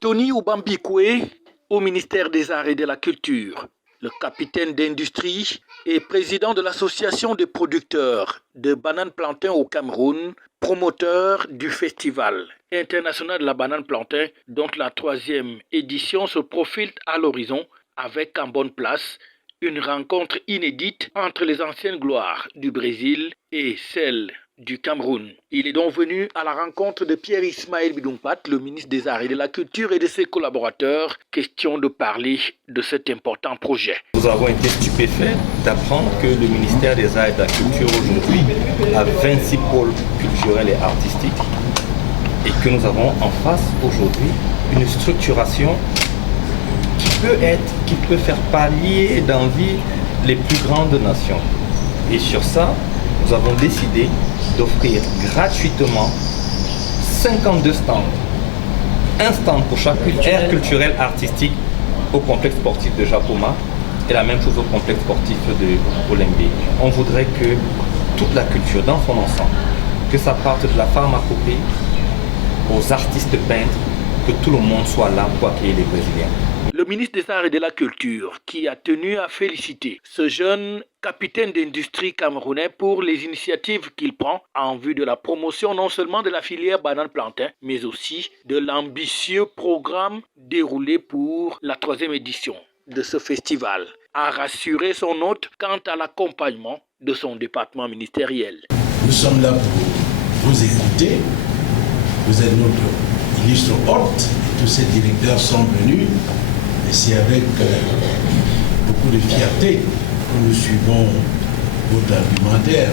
Tony Ubambikwe au ministère des Arts et de la Culture, le capitaine d'industrie et président de l'association des producteurs de bananes plantain au Cameroun, promoteur du festival international de la banane plantain dont la 3e édition se profile à l'horizon avec en bonne place une rencontre inédite entre les anciennes gloires du Brésil et celles du Cameroun. Il est donc venu à la rencontre de Pierre Ismaël Bidumpat, le ministre des Arts et de la Culture, et de ses collaborateurs, question de parler de cet important projet. Nous avons été stupéfaits d'apprendre que le ministère des Arts et de la Culture aujourd'hui a 26 pôles culturels et artistiques et que nous avons en face aujourd'hui une structuration qui peut faire pallier d'envie les plus grandes nations. Et sur ça, nous avons décidé d'offrir gratuitement 52 stands. Un stand pour chaque aire culturelle artistique au complexe sportif de Japoma et la même chose au complexe sportif de Olembe. On voudrait que toute la culture dans son ensemble, que ça parte de la pharmacopée aux artistes peintres, que tout le monde soit là pour accueillir les Brésiliens. Le ministre des Arts et de la Culture qui a tenu à féliciter ce jeune capitaine d'industrie camerounais pour les initiatives qu'il prend en vue de la promotion non seulement de la filière banane plantain, mais aussi de l'ambitieux programme déroulé pour la 3e édition de ce festival, a rassuré son hôte quant à l'accompagnement de son département ministériel. Nous sommes là pour vous écouter. Vous êtes notre illustre hôte. Tous ces directeurs sont venus. Et c'est avec beaucoup de fierté que nous suivons votre argumentaire.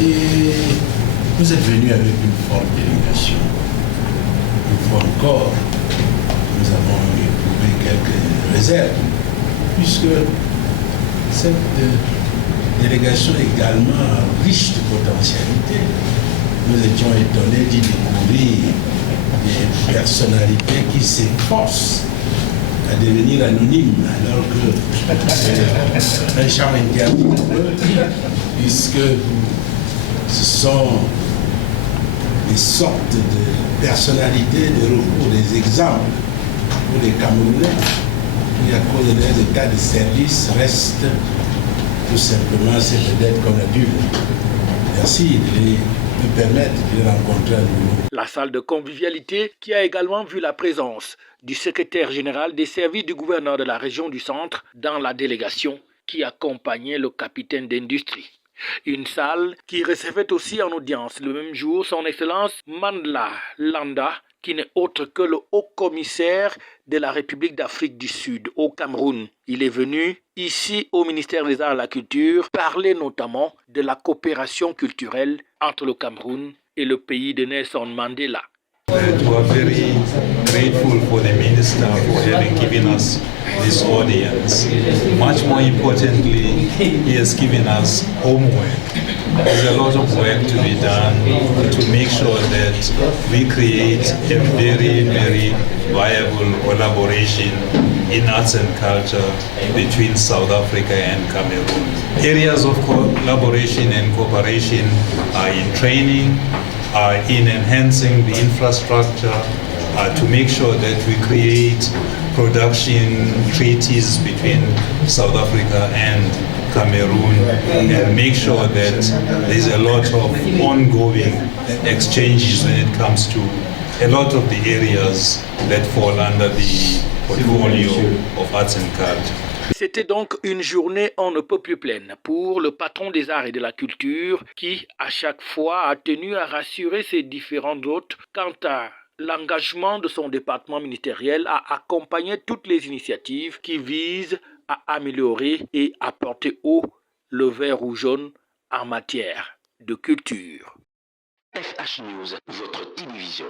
Et vous êtes venus avec une forte délégation. Une fois encore, nous avons éprouvé quelques réserves, puisque cette délégation est également riche de potentialités. Nous étions étonnés d'y découvrir des personnalités qui s'efforcent à devenir anonyme, alors que c'est un champ interdit pour eux, puisque ce sont des sortes de personnalités de recours, des exemples pour les Camerounais, qui à cause de leurs états de service restent tout simplement ces vedettes qu'on a dû. Merci de nous permettre de les rencontrer à nouveau. La salle de convivialité qui a également vu la présence du secrétaire général des services du gouverneur de la région du centre dans la délégation qui accompagnait le capitaine d'industrie. Une salle qui recevait aussi en audience le même jour son excellence Mandla Landa, qui n'est autre que le haut-commissaire de la République d'Afrique du Sud au Cameroun. Il est venu ici au ministère des Arts et de la Culture parler notamment de la coopération culturelle entre le Cameroun et le pays de Nelson Mandela. We are very grateful for the minister for having given us this audience. Much more importantly, he has given us homework. There's a lot of work to be done to make sure that we create a very, very viable collaboration in arts and culture between South Africa and Cameroon. Areas of collaboration and cooperation are in training, are in enhancing the infrastructure, to make sure that we create production treaties between South Africa and Cameroon and make sure that there's a lot of ongoing exchanges when it comes to a lot of the areas that fall under the portfolio of arts and culture. C'était donc une journée on ne peut plus pleine pour le patron des arts et de la culture qui, à chaque fois, a tenu à rassurer ses différents hôtes quant à l'engagement de son département ministériel à accompagner toutes les initiatives qui visent à améliorer et à porter haut le vert ou jaune en matière de culture. FH News, votre télévision.